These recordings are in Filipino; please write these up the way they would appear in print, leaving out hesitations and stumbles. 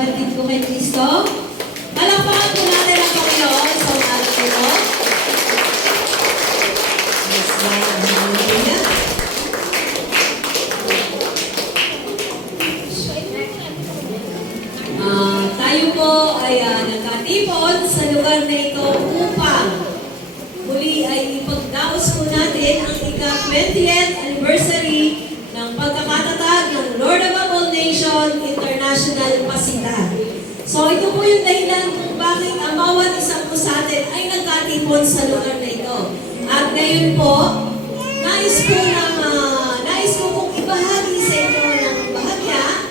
kapatid ko kay Kristo. Palakpakan po natin ang Panginoon sa umaga ito. Yes, hallelujah. Tayo po ay nagkatipon sa lugar na ito upang muli ay ipagdaos po natin ang ika-20th anniversary ng pagkakatatag ng Lord of All Nation International Pasita. So ito po yung dahilan kung bakit ang bawat isa po sa atin ay nagkatipon sa lugar na ito. At ngayon po, nais ko pong ibahagi sa inyo ng bahagya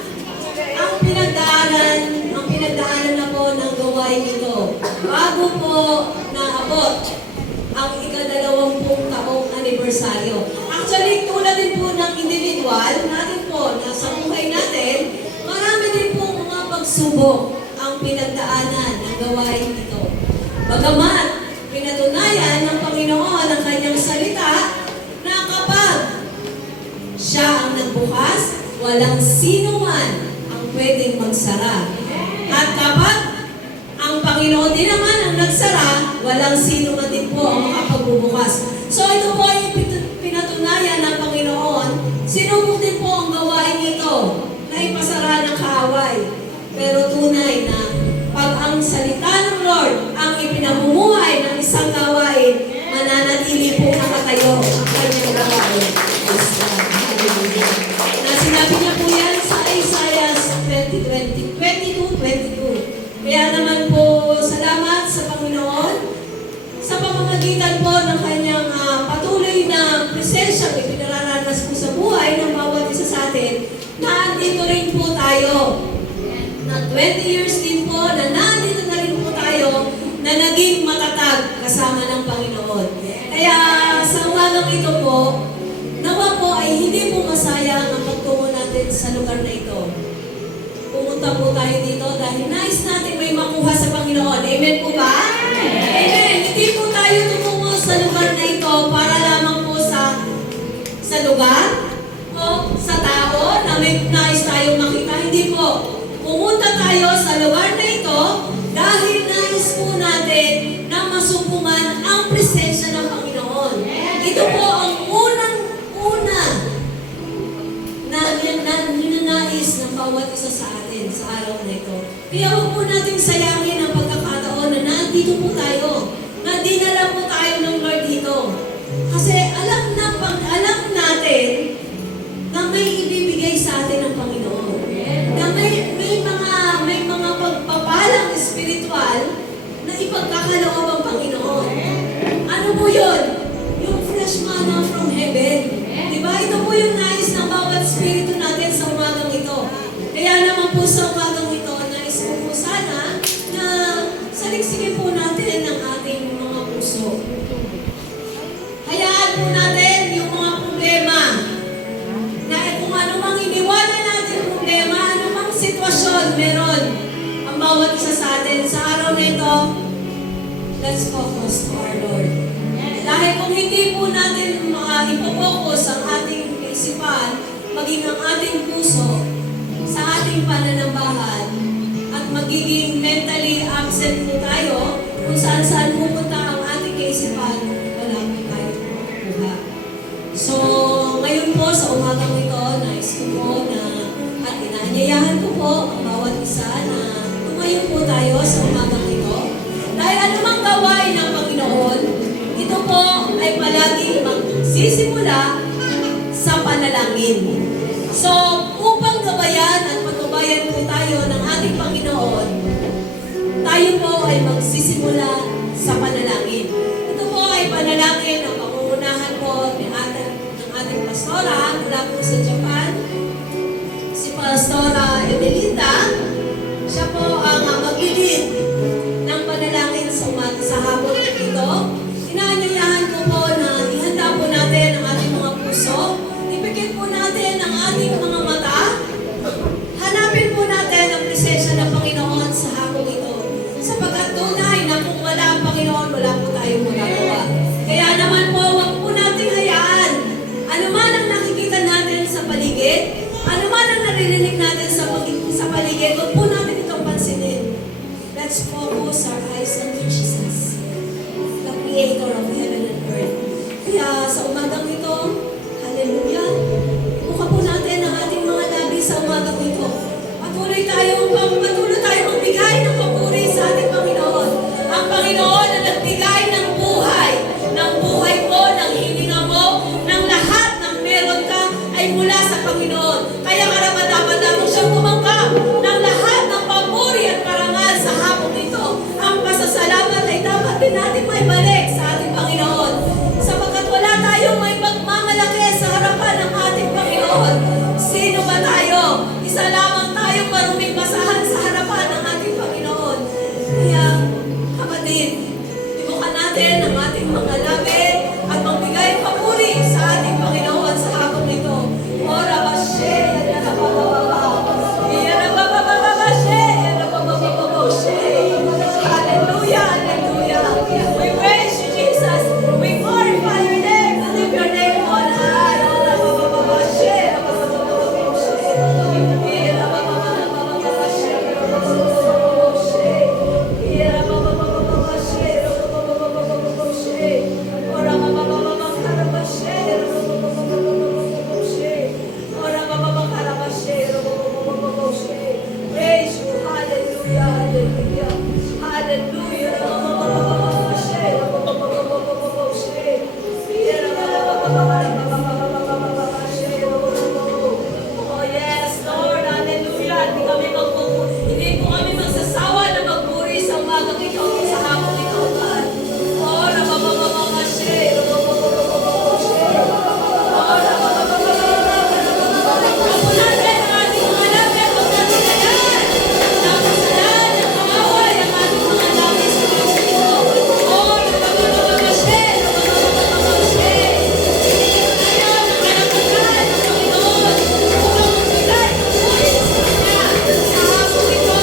ang pinagdaanan na po ng gawain ito bago po naabot ang ika-20 taong anibersaryo. Actually, tulad din po ng individual natin po na sa buhay natin, marami din po mga pagsubok ang pinagdaanan ng gawain ito. Bagamat pinatunayan ng Panginoon ang kanyang salita na kapag siya ang nagbukas, walang sino man ang pwedeng magsara. At kapag ang Panginoon din naman ang nagsara, walang sino man din po ang makapagbubukas. So ito po ay pinatunayan ng Panginoon. Sinubok din po ang gawain ito na ipasara ng kaaway. Pero tunay na pag ang salita ng Lord ang ipinamumuhay ng isang gawain, mananatili po nakatayo ang kanyang gawain. Na sinabi niya po yan sa Isaiah 22:22. Kaya naman po, salamat sa Panginoon sa pamamagitan po ng kanyang patuloy na presensyang ipinararanas po sa buhay ng bawat isa sa atin, na andito rin po tayo. Na 20 years din po, na nandito na rin po tayo, na naging matatag kasama ng Panginoon. Kaya sa umagang ito po, nawa po ay hindi po masayang ang pagtungo natin sa lugar na ito. Pumunta po tayo dito dahil nais natin may makuha sa Panginoon. Amen po ba? Amen. Hindi po tayo tumungo sa lugar na ito para lamang po sa lugar o sa tao na may nais tayong makita. Hindi po. Pumunta tayo sa lugar na ito dahil nais po natin na masumpungan ang presensya ng Panginoon. Ito po ang unang-una na ninanais ng bawat isa sa atin sa araw na ito. Kaya huwag po natin sayangin ang pagkakataon na nandito po tayo, na dinala po tayo ng Lord dito. Kasi alam natin na may ibibigay sa atin ng Panginoon. Na may mga pagpapalang espiritual na ipagkakaloob ang Panginoon. Ano po yun? Yung fresh manna from heaven. Diba? Ito po yung nais ng bawat espiritu natin sa umagang ito. Kaya naman po sa umagang ito, nais ko po sana na saliksikin po natin ang ating mga puso. Hayaan po natin yung mga problema na kung anumang iniwanan natin problema, anumang sitwasyon meron ang bawat isa sa atin sa araw na ito, let's focus to our Lord. Dahil kung hindi po natin ipopokus ang ating isipan, maging ang ating puso sa ating pananambahan, at magiging mentally absent po tayo kung saan-saan pupunta ang ating kaisipan, wala po tayo makukuha. So, ngayon po sa umagang ito, nais ko po na at inaanyayahan ko po ang bawat isa na tumayo po tayo sa umagang ito. Dahil anumang gawain ng Panginoon, ito po ay palaging magsisimula sa panalangin. So, upang gabayan at magbabayan po tayo ng ating Panginoon, tayo po ay magsisimula sa panalangin. Ito po ay panalangin ang pangungunahan po ng ating pastora mula po sa Japan, si Pastora Emelinda. Siya po ang mag-lead ng panalangin sa hapon ito. Inaanyayahan ko po na ihanda po natin ang ating mga puso. Ipikit po natin ang ating mga mata. Hanapin po natin ang presensya ng Panginoon sa hapon ito. Sapagkat tunay na kung wala ang Panginoon, wala po tayong magagawa. Kaya naman po, huwag po natin hayaan. Ano man ang nakikita natin sa paligid, ano man ang naririnig natin sa paligid, Oh yes, Lord, hallelujah. Hindi po kami magsasawa na magpuri sa umagang ito, sa hapong ito, God. Oh, kapularan ang ating mga lapit, huwag natin kayaan. Napasalaan ng kaaway ang ating mga lapit sa Diyos ito. Oh, ngayon, ang kalakasan ng Panginoon, upang magbigay ng puri sa Kanya. Sa hapong ito,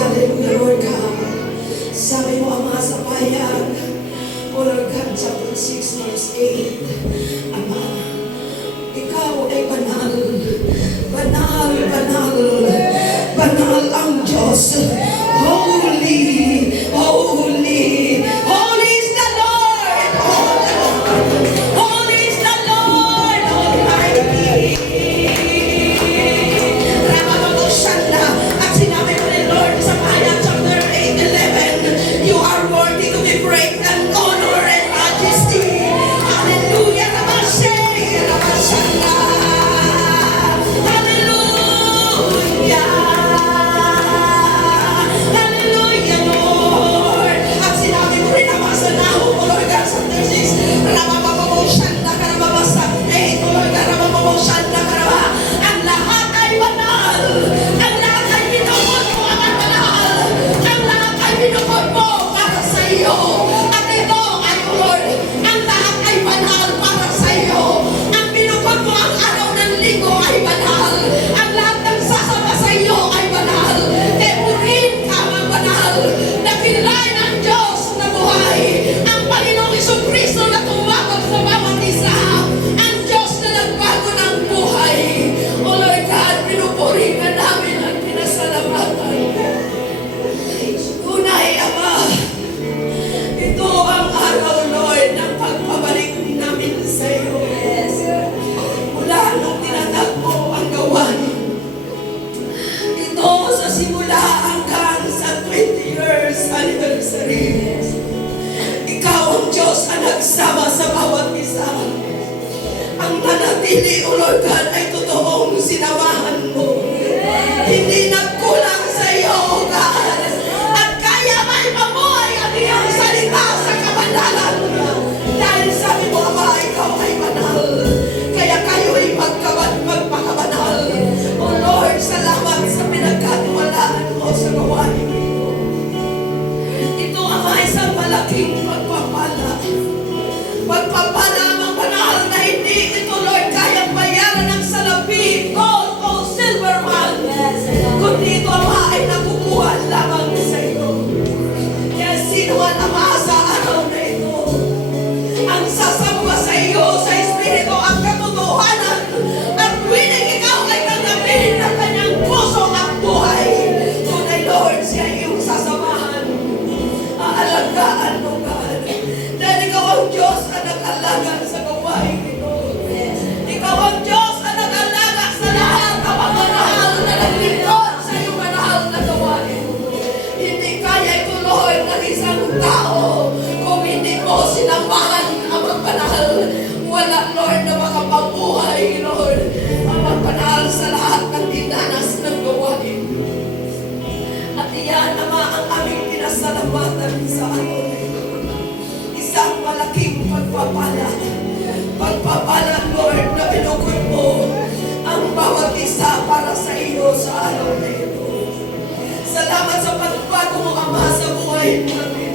Hallelujah, Lord God. Sabi mo ang mga sabayan, Ulagan chapter 6 verse 8. Ama, ikaw ay banal. Banal, banal. Banal ang Diyos. Holy, holy. Holy is the Lord. Holy is the Lord Almighty. Ramamamosanda. At sinabi mo ni Lord sa Maya chapter 8:11, you are worthy to be praised and honor and majesty. Hallelujah. Ramashe, Ramasanda. Hallelujah. Ama, ito ang araw, Lord, ng pagpabalik namin sa iyo. Mula nung tinatagpo ang gawain, ito sa simula hanggang sa 20 years anniversary. Ikaw ang Diyos ang nagsama sa bawat isa. Ang nanatili, O Lord God, ay totoong sinamahan mo. Hindi nagkulang sa iyo, O God. At kaya may mabuhay ang iyong salita sa kabanalan. Dahil sabi mo, Ama, ikaw ay banal. Kaya kayo'y magpakabanal. O Lord, salamat sa pinagkatiwalaan mo sa gawain ito. Ito, Ama, isang malaking pagpapala. Pagpapala ang banal na hindi ito, Lord, kayang bayaran ng salapi, gold o silver man. Kundi ito, Ama, ay nakukuha lamang sa iyo. Kaya sino man, Ama, sa araw na ito, ang sasamba sa iyo, sa Espiritu, ang katotohanan, at wiling ikaw ay tanggapin ng kanyang puso at buhay. Tunay, Lord, siya iyong sasamahan. Aalagaan mo, God. Dahil ikaw ang Diyos na nag-alaga sa gawain ito. Ikaw ang Diyos na nag-alaga sa lahat ng mga mahal na naglingkod sa iyong mahal na gawain. Hindi kaya ito, Lord, ng isang tao kung hindi mo sinamahan ang magpanahal. Wala, Lord, na makapabuhay, Lord, ang magpanahal sa lahat ng dinanas ng gawain. At iyan, Ama, ang aming pinasalamatan sa araw na ito. Isang malaking pagpapala. Pagpapala, Lord, na binukod mo ang bawat isa para sa iyo sa araw na ito. Salamat sa pagbago mo, Ama, sa buhay namin.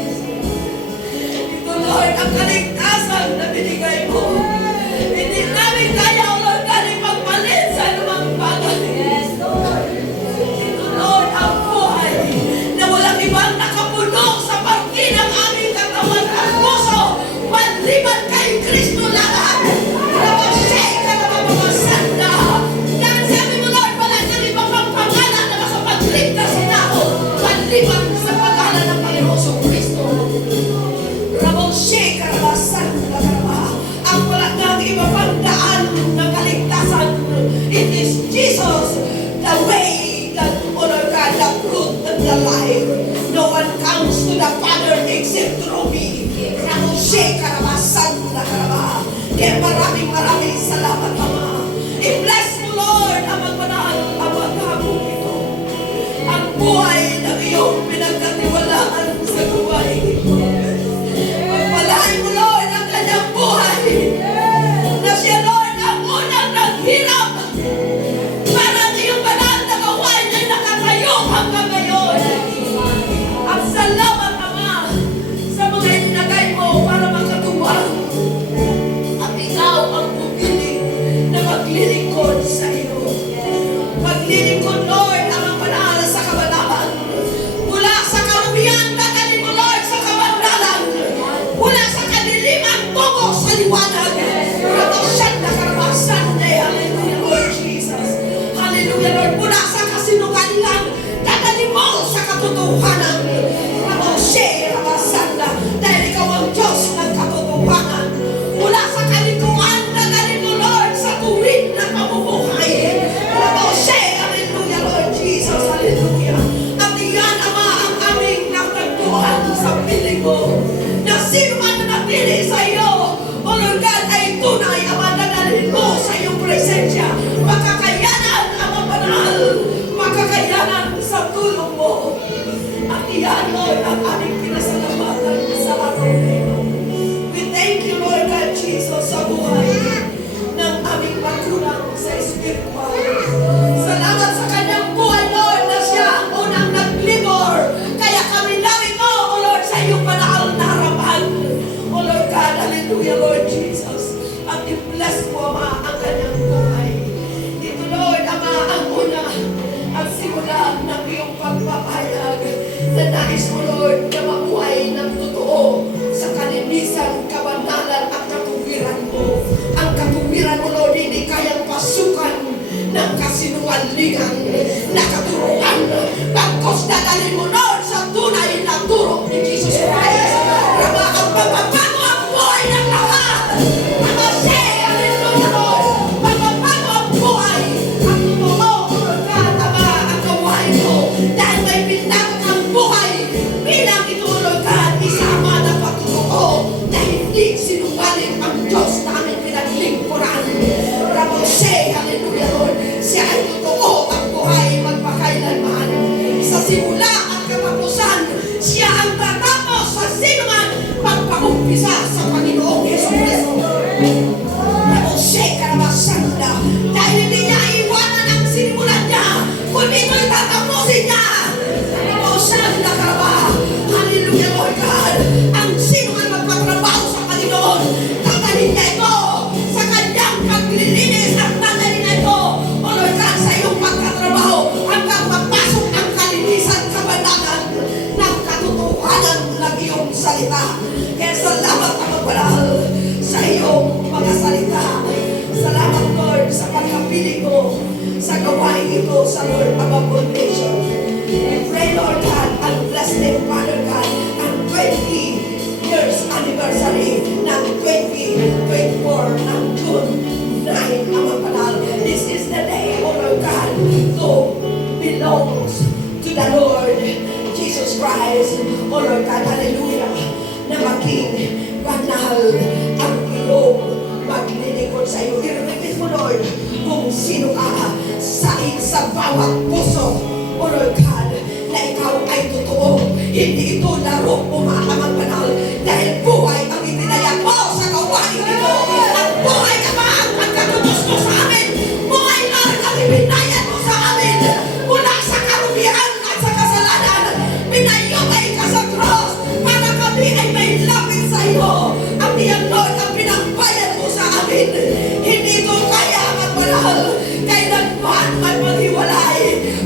Ito, Lord, ang kaligtasan na binigay mo. Hindi namin kaya, O Lord, galing magpalit sa anumang bagay. Ito, Lord, ang buhay na walang ibang nakapuno sa pagkin ng aming katawan at puso. Maliban kay Kristo lahat. Rabashay ka na mamamasanda. Dahil sabi mo, Lord, wala kang ibang pangalan na makapagligtas sa tao. Maliban sa pangalan ng Panginoong Kristo. Rabashay ka na masanda ka na. Ang wala kang ibang pangdaan ng kaligtasan. It is Jesus, the way, the honor God, the truth, and the life. No one comes to the Father except through me. Rabashay ka na masanda ka na. Kaya maraming salamat, Ama. I-bless mo, Lord, ang magmanahal ang maghabong ito. Ang buhay ng iyong pinagkatiwalaan sa gawain ito. Pagpalain mo, Lord, ang kanyang buhay. Na siya, Lord, ang unang naghirap. Para ang iyong banal na gawain ay nakatayo hanggang ngayon. At salamat, Ama, sa mga inilagay mo para makatubang. At ikaw ang pumili na maglilingkod sa iyo. Maglilingkod, Lord, ang banal sa kabanalan. Mula sa karumihan, dadalhin mo, Lord, sa kabanalan. Mula sa kadiliman, tungo sa liwanag. Rabasyan na karabasan na hallelujah, Lord Jesus. Hallelujah, Lord. Mula sa kasinungalingan, dadalhin mo sa katotohanan. Rabasyan, rabasan na. Dahil ikaw ang Diyos ng katotohanan. Mula sa kalikuan, dadalhin mo, Lord, sa tuwid na pamumuhay. Rabasyan, hallelujah, Lord Jesus. Hallelujah. At iyan, Ama, ang aming natagpuan sa piling mo. Na sino man na napili sa iyo, O Lord God, ay tunay, Ama, dadalhin mo sa iyong presensya. Makakayanan, Ama, banal. Makakayanan sa tulong mo. At iyan, Lord, ang aming pinasalamatan sa araw na ito. We thank you, Lord God Jesus, sa buhay ng aming magulang sa espiritual. Salamat sa kanyang buhay, Lord, na siya ang unang naglibor. Kaya kami narito, O Lord, sa iyong banal na harapan. O Lord God, hallelujah, Lord Jesus. At i-bless mo, Ama, ang kanyang buhay. Ito, Lord, Ama, ang una, ang simula ng iyong pagpapahayag na nais mo, Lord, na mabuhay ng totoo sa kalinisan, kabanalan at katuwiran mo. Ang katuwiran mo, Lord, hindi kayang pasukan ng kasinungalingan na katuruan. Pagkos dadalhin mo, Lord, sa tunay na turo Jesus Christ, O Lord God, hallelujah, na maging banal ang iyong maglilingkod sa iyo. I-repeat mo, Lord, kung sino ka sa bawat puso, O Lord God, na ikaw ay totoo. Hindi ito laro o maamang banal, dahil buhay ang itinayag mo sa gawain ito. Ang buhay ka ba ang pagkatubos mo sa amin? Buhay na ang ibinayan mo sa amin mula sa karumihan at sa kasalanan. Pinayumay ka sa cross para kami ay may lapit sa iyo. Ang iyang Lord ang pinangbayad mo sa amin. Hindi ito kaya ang banal. Kailanman ay maghiwalay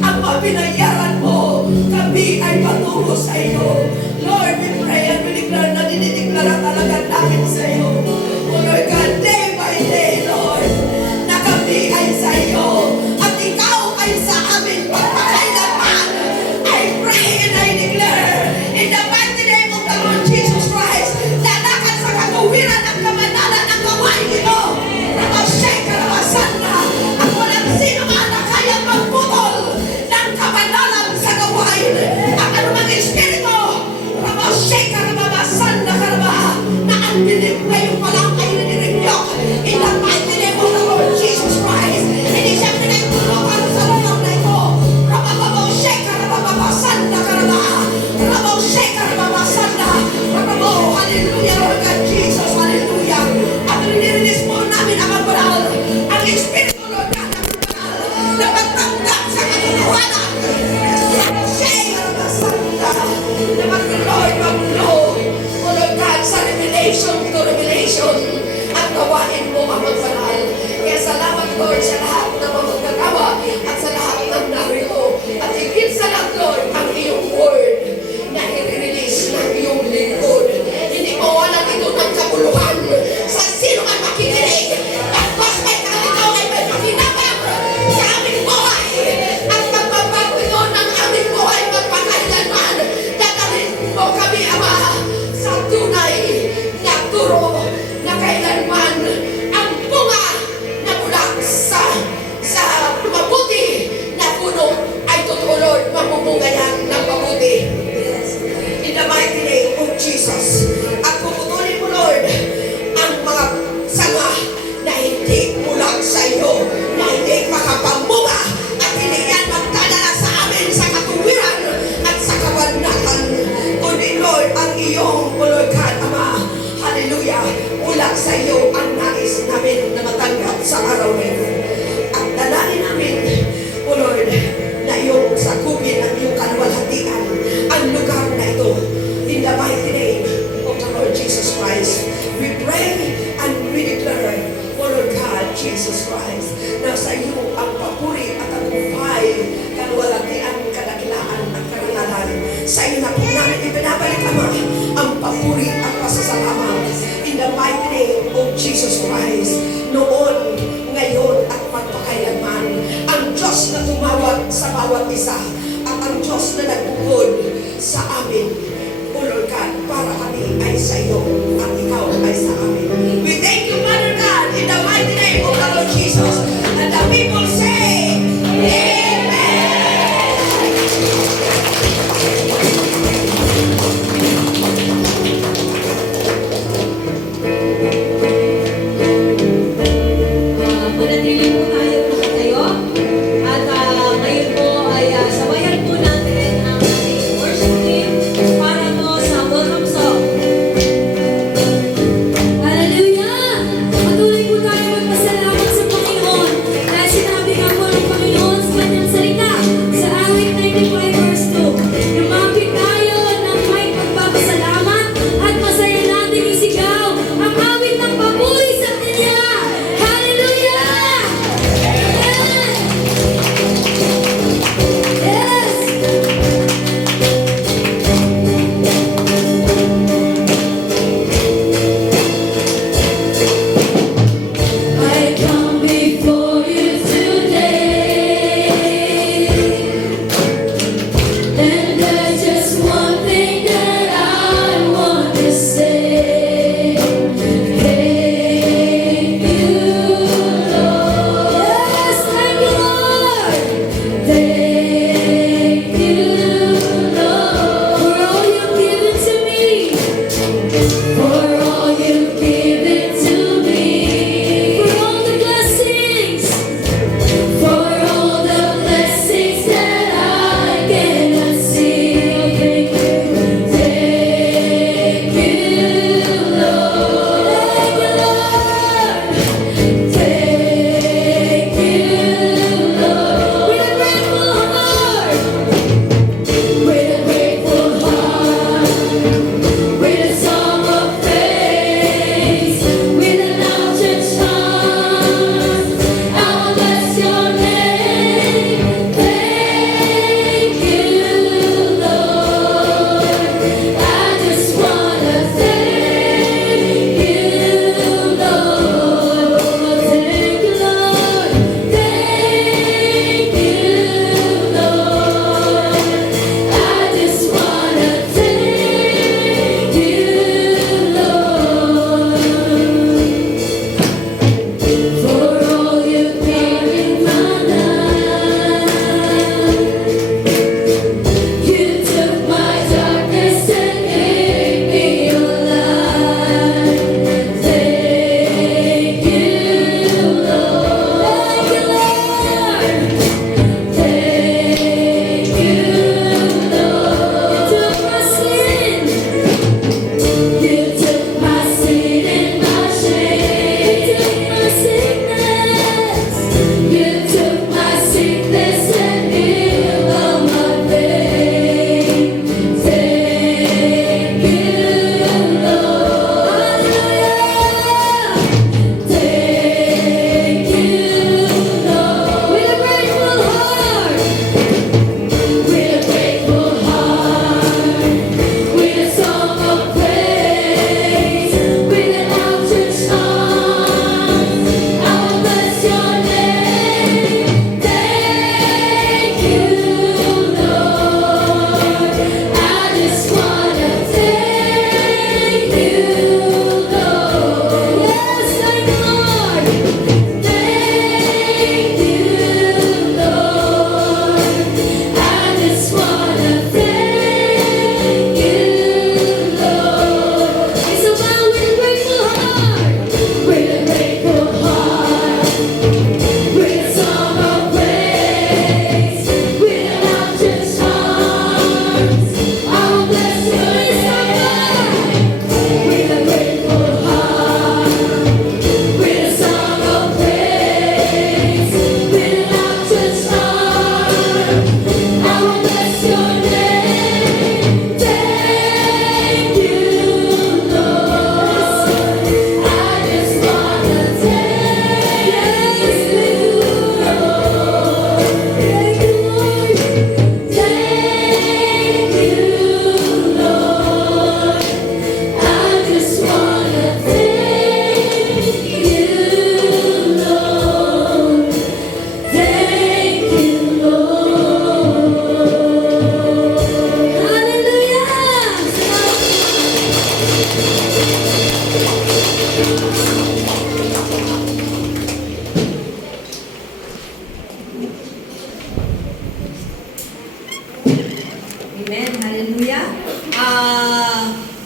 ang mabinayaran mo. Kami ay patungo sa iyo. Lord, we pray and we declare na dinideklara talaga namin sa iyo. O Lord God, day by day, Lord, na kami ay sa iyo at ikaw ay sa amin pagpakailanman. I pray and I declare in the mighty name of the Lord Jesus Christ, lalakan sa katuwiran ang kamanalan ng gawain ito. Ramasheka, Ramasanda, at walang sino man na kaya magputol ng kamanalan sa gawain. Ang anumang espiritu, Ramasheka, Ramasanda, na ang dinig ngayon pa lang ay nanirenyok in the mighty name of the Lord Jesus Christ. Hindi siya pinagtulungan sa lugar na ito. Ramamamasheka, Ramamamashanda, Ramamasheka, Ramamashanda, hallelujah, Lord God Jesus, hallelujah. At rinirinis po namin ang banal, ang espiritu, Lord God, ang banal, na pagtanggap sa katotohanan. Ramamasheka, Ramamashanda, na mag-Lord, mag-Lord, O Lord God, sa revelation to revelation, ang gawain mo ang magbanal. Kaya salamat, Lord, sa lahat ng mga gagawa at sa lahat ng narito. At higit sa lahat, Lord, ang iyong word na i-release ng iyong lingkod. Hindi mo walang ito ng kabuluhan sa sino man makikinig. At mas may ikaw ay may pakinabang sa aming buhay. At magbabago ito ng aming buhay magpakailanman. Dadalhin mo kami, Ama, sa tunay na turo na kailanman ang bunga na mula sa mabuti na puno ay totoo, Lord, mamumunga yan ng mabuti. In the mighty name of Jesus. At puputulin mo, Lord, ang mga sanga na hindi mula sa iyo, na hindi makapamunga at hindi yan magdadala sa amin sa katuwiran at sa kabanalan. Kundi, Lord, ang iyong, O Lord God, Ama, hallelujah, mula sa iyo ang nais namin na matanggap sa araw na ito. At dalangin namin, O Lord, na iyong sakupin ang iyong kaluwalhatian ang lugar na ito. In the mighty name of the Lord Jesus Christ, we pray and we declare, O Lord God, Jesus Christ, na sa iyo ang papuri at ang upay, kaluwalhatian, kadakilaan at karangalan. Sa iyo na po namin ibinabalik, Ama, ang papuri at pasasalamat. In the mighty name of Jesus Christ, noon, ngayon at magpakailanman, ang Diyos na tumawag sa bawat isa at ang Diyos na nagbukod sa amin, O Lord God, para kami ay sa iyo at ikaw ay sa amin. We thank you, Father God, in the mighty name of the Lord Jesus. And the people say, Amen. Manatili po tayo nakatayo. At ngayon po ay sabayan po natin ang ating worship team para po sa welcome song.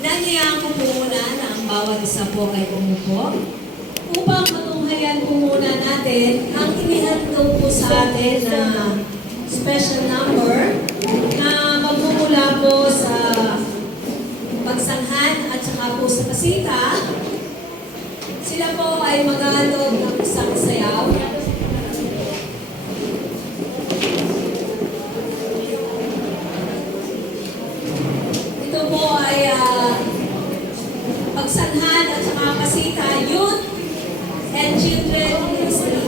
Nangyayaan ko po muna na ang bawat isa po ay umupo upang matunghayan po muna natin ang inihandog po sa atin na special number na magmumula po sa pagsanghan at saka po sa kasita. Sila po ay maghahandog ng isang sayaw. Ito po ay pagsanhan at saka kasita, youth and children ministry.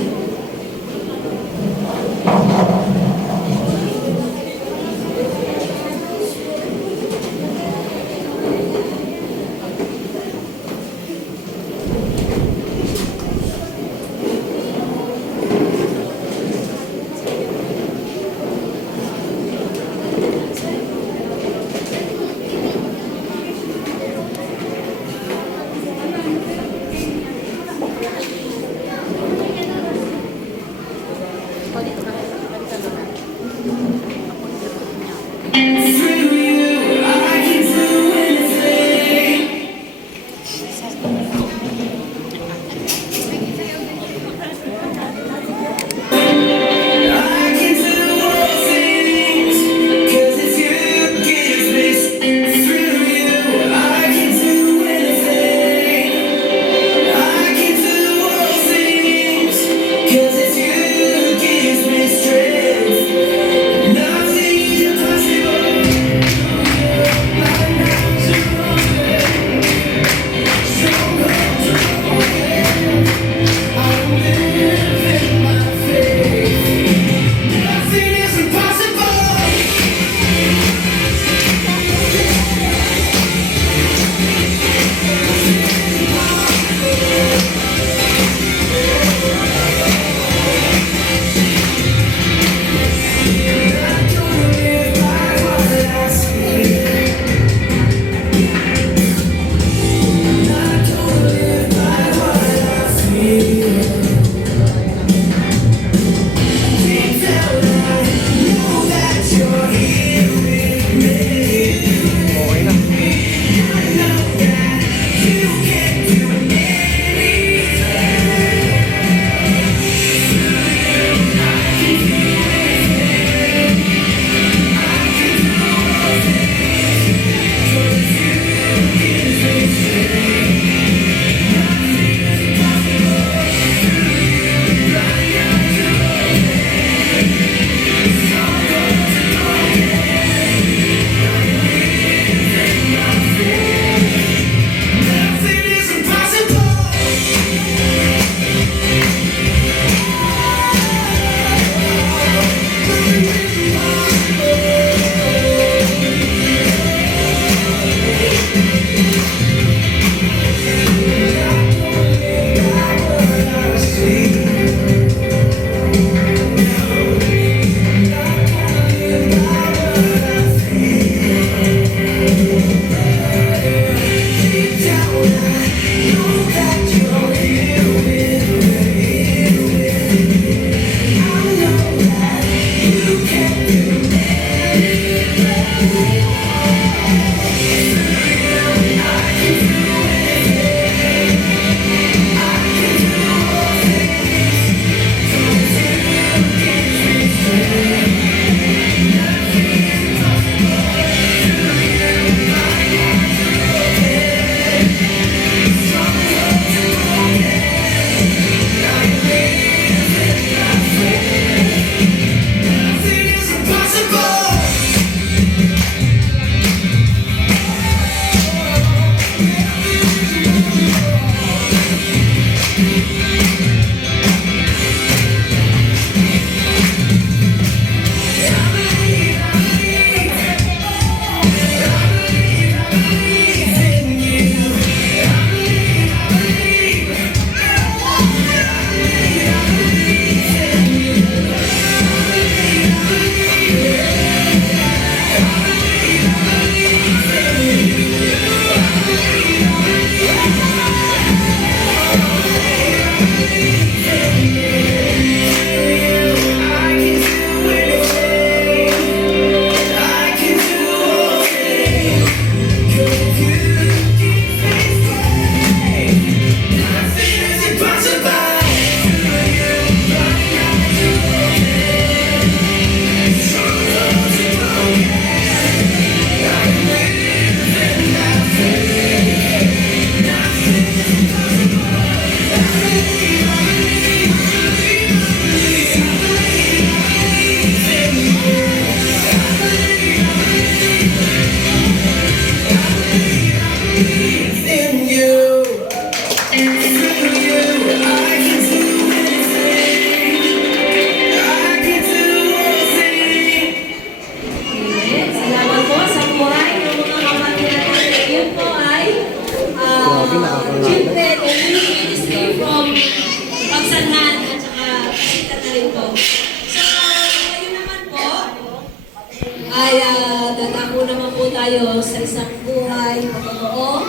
buhay patotoo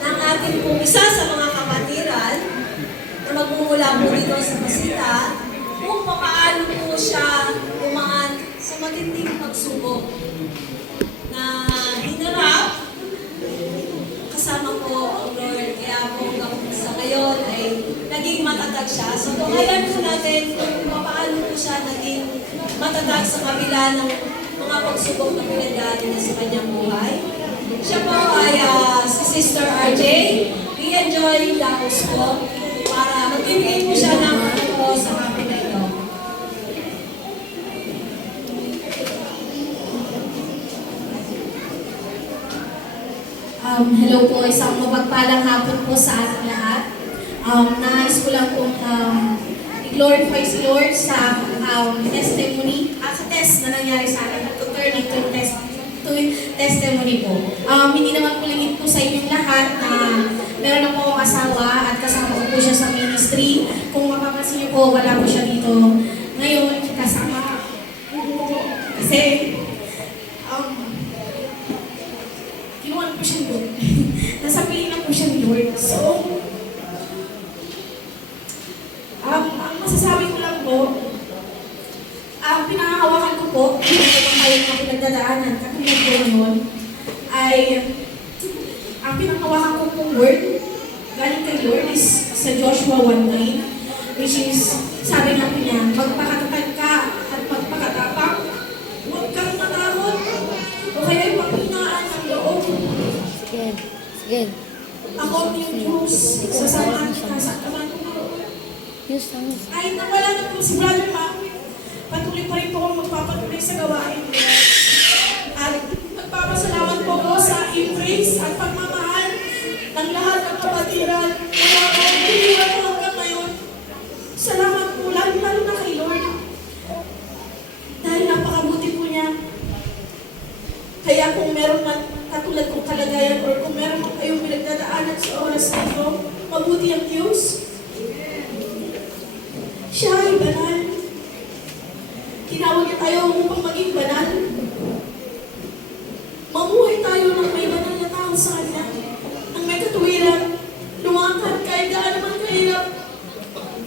ng ating pong isa sa mga kapatiran na magmumula po dito sa Pasita kung paano po siya dumaan sa matinding pagsubok na hinarap kasama po ang Lord. Kaya po sa ngayon ay naging matatag siya. So tunghayan po natin kung paano po siya naging matatag sa kabila ng mga pagsubok na pinagdaanan niya sa kanyang buhay. Siya po ay si Sister RJ. I-enjoy Laos po para magbibigay po siya ng ano sa kapit na ito. Hello po, isang mapagpalang hapon po sa ating lahat. Nais ko lang pong i-glorify si Lord sa testimony, sa test na nangyari sa akin, to turn into testimony po. Hindi naman po lingid po sa inyong lahat na meron na po akong asawa at kasama ko po siya sa ministry. Kung mapapansin niyo po, wala po siya dito ngayon kasama. Kasi, kinuha po siya doon. Nasa piling na po siya ni Lord. So, ang masasabi ko lang po, ang pinangahawakan ko po, kung kayo mga pinagdadaanan, katulad po yun, ay ang pinangahawakan ko pong word, galing kay Lord is sa Joshua 1:9, which is, sabi nga po niya, magpakatatag ka at magpakatapang, huwag kang matakot, o kaya'y panghinaan ng loob. Sige. Ako ang iyong Diyos, sasamahan kita sa kaman ko. Kahit nawala na po si Brother Mac, patuloy pa rin po akong magpapatuloy sa gawain ko. At magpapasalamat po ako sa embrace at pagmamahal ng lahat ng kapatiran na nakakaliwan ko hanggang ngayon. Salamat po, lalo na kay Lord. Dahil napakabuti po niya. Kaya kung meron man katulad kong kalagayan or kung meron man kayong pinagdadaanan sa oras na ito, mabuti ang Diyos. Siya ay banal. Tinawag niya tayo upang maging banal. Mamuhay tayo ng may banal na tao sa Kanya, ng may katuwiran, lumakad kahit gaano man kahirap,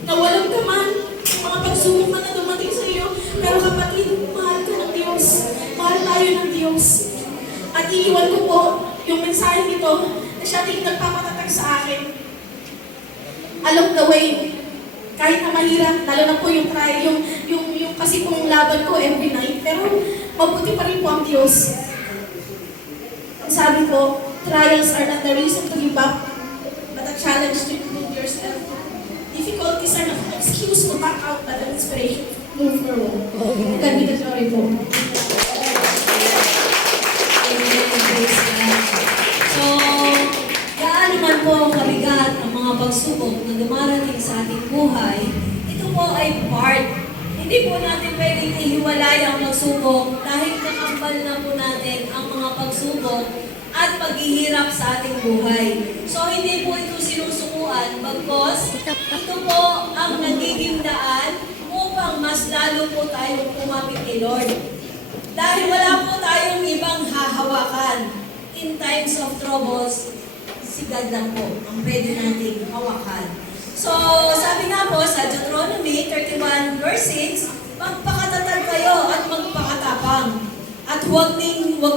na walang kaman, mga pagsubok man na dumating sa iyo, pero kapatid, mahal ka ng Diyos. Mahal tayo ng Diyos. At iiwan ko po yung mensahe nito na siya ting nagpapatatag sa akin. Along the way, kahit na mahirap, lalo na po yung try, yung kasi pong laban ko every night, pero mabuti pa rin po ang Diyos. Ang sabi ko, trials are not the reason to give up, but a challenge to improve yourself. Difficulties are not an excuse to back out, but an inspiration to move forward. God be the glory po. So, gaano man po kabigat ang mga pagsubok na dumarating sa ating buhay, ito po ay part. Hindi po natin pwedeng ihiwalay ang pagsubok dahil kakambal na po natin ang mga pagsubok at paghihirap sa ating buhay. So, hindi po ito sinusukuan, bagkos ito po ang nagiging daan upang mas lalo po tayong kumapit kay Lord. Dahil wala po tayong ibang hahawakan. In times of troubles, si God lang po ang pwede nating hawakan. So, sabi nga po sa Deuteronomy 31 verse 6, magpakatatag kayo at magpakatapang. At huwag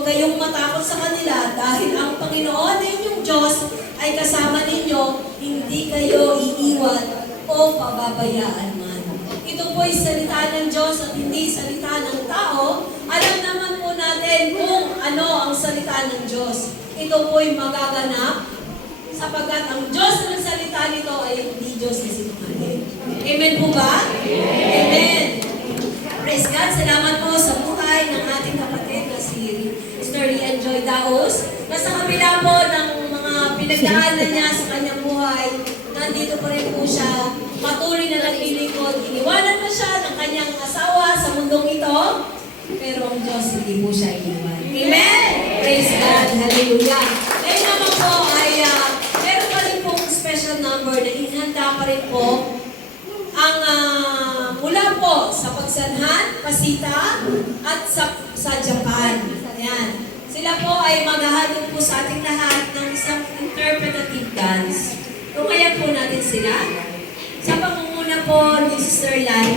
kayong matakot sa kanila dahil ang Panginoon na inyong Diyos ay kasama ninyo, hindi kayo iiwan o pababayaan man. Ito po'y salita ng Diyos at hindi salita ng tao. Alam naman po natin kung ano ang salita ng Diyos. Ito po'y magaganap sapagkat ang Diyos ng salita nito ay hindi Diyos na sinungaling. Amen po ba? Amen. Praise God. Salamat po sa buhay ng ating kapatid na si Mr. Enjoy Daos. Nasa kabila po ng mga pinagdaanan niya sa kanyang buhay, nandito pa rin po siya. Patuloy na naglilingkod. Iniwanan na siya ng kanyang asawa sa mundong ito, pero ang Diyos hindi po siya iniwan. Amen! Praise God! Hallelujah! Ngayon naman po ay meron pa rin pong special number na inihanda pa rin po ang mula po sa Pagsanhan, Pasita, at sa Japan. Ayan. Si Sila po ay maghahatid po sa ating lahat ng isang interpretative dance. Tumayan po natin sila. Sa pangunguna po ni Sister Lai,